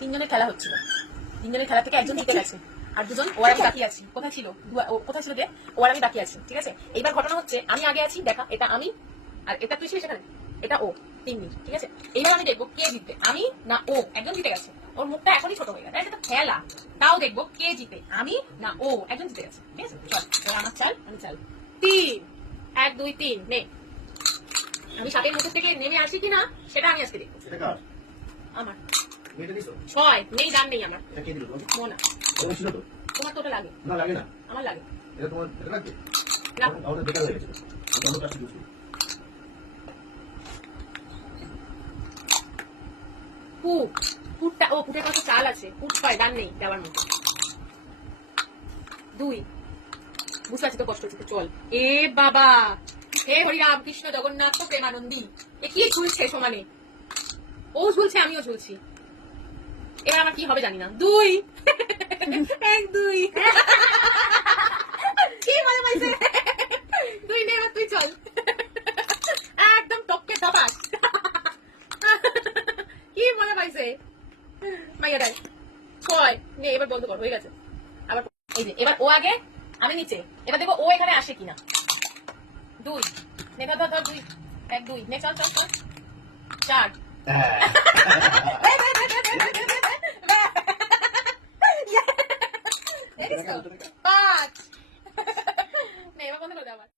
তিনজনের খেলা হচ্ছিল, তিনজনের খেলা থেকে একজন জিতে গেছে আর দুজন ও আর আমি বাকি আছি। কোথায় ছিল কোথায় ছিল যে ও আর আমি বাকি আছি, ঠিক আছে। এইবার ঘটনা হচ্ছে আমি আগে আছি, দেখা এটা আমি আর এটা তুই ছিলিস সেখানে, এটা ও, 3 মিনিট, ঠিক আছে। এইবার আমি দেখবো কে জিতবে, আমি না ও। একজন জিতে গেছে, ওর মুখটা এখনই ছোট হয়ে গেছে, এটা খেলা। তাও দেখবো কে জিতে, আমি না ও। একজন জিতে গেছে, ঠিক আছে। চল আমার চাল, আমি চাল 3, 1 2 3 নে। আমি 7 এর মুখ থেকে নেমে আসি কিনা সেটা আমি আজকে দেখবো। আমার 6 নেই, দান নেই আমার। মোনা তোমার তো ওটা লাগে না, লাগে না, আমার লাগে। এটা তোমার এটা লাগবে না আমাদের বেকার হয়ে গেছে। আমি অন্য প্লাস্টিক ইউজ করি। ফুটটা ও ফুটের কত চাল আছে, ফুট পায়, দান নেই দেওয়ার মতো। 2 বুঝতে পারছি তো কষ্ট হচ্ছে, চল। এ বাবা, হে হরি রাম কৃষ্ণ জগন্নাথ প্রেমানন্দী, এ কি ঝুলছে সমানে, ও ঝুলছে আমিও ঝুলছি। এবার আমার কি হবে জানি না। 2 1 2 কি মজা পাইছে। 2 নে, এবার তুই চল, একদম টপকে টপাস। কি মজা পাইছে মাইয়া দেয়। 6 নে, এবার বন্ধ কর, হয়ে গেছে। আবার এই যে এবার ও আগে আমি নিচে, এবার দেখো ও এখানে আসে কিনা। 2 নে, ধর ধর ধর 2 1 2 নে, চল চল চল। 4 5